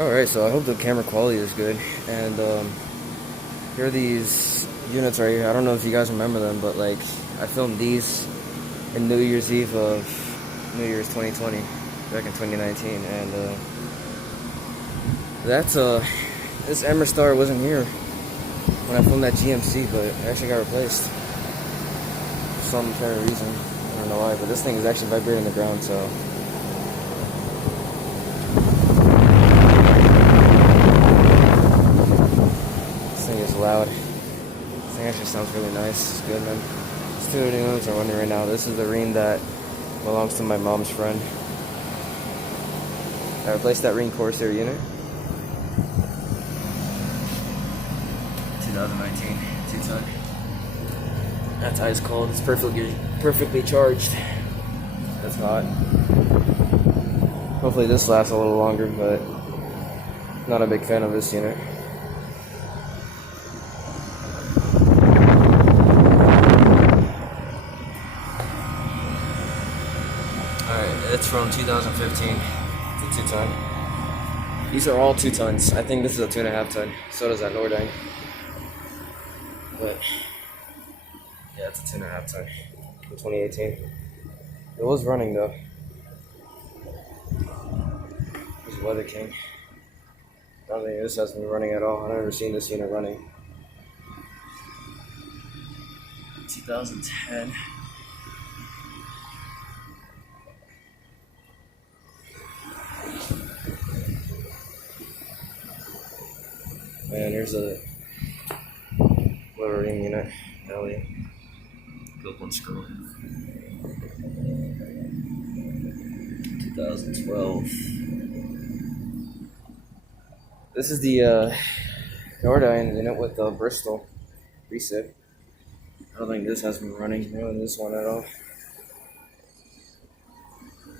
Alright, so I hope the camera quality is good. And here are these units right here. I don't know if you guys remember them, but like I filmed these in New Year's Eve of New Year's 2020, back in 2019, and this Ameristar wasn't here when I filmed that GMC, but it actually got replaced for some apparent reason. I don't know why, but this thing is actually vibrating the ground, so. This thing is loud. This thing actually sounds really nice. It's Goodman. These two new ones are running right now. This is the Rheem that belongs to my mom's friend. I replaced that Rheem Corsair unit. 2019, 2-ton. That's ice cold. It's perfectly charged. That's hot. Hopefully this lasts a little longer, but not a big fan of this unit. Alright, it's from 2015. It's a 2-ton. These are all 2 tons. I think this is a 2.5 ton. So does that Nordyne. But yeah, it's a 2.5 ton from 2018. It was running though. This is Weather King. I don't think this hasn't been running at all. I've never seen this unit running. 2010. Man, here's a Rheem unit. Belly. Goodman screw. 2012. This is the Nordyne unit with the Bristol reset. I don't think this has been running this one at all.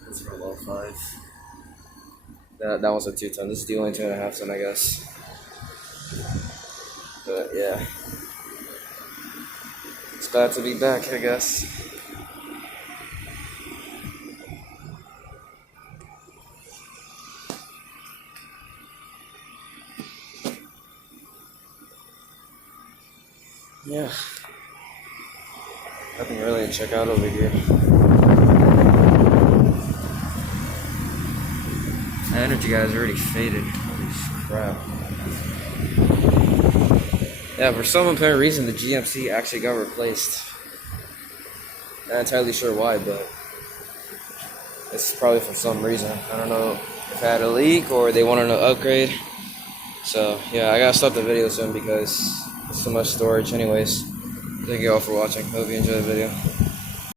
It's from 05. That one's a 2-ton. This is the only 2.5 ton, I guess. But yeah, it's glad to be back, I guess. Yeah, nothing really to check out over here. The energy guys already faded. Holy crap. Yeah, for some apparent reason, the GMC actually got replaced. Not entirely sure why, but it's probably for some reason. I don't know if I had a leak or they wanted to upgrade. So, yeah, I gotta stop the video soon because it's so much storage anyways. Thank you all for watching. Hope you enjoyed the video.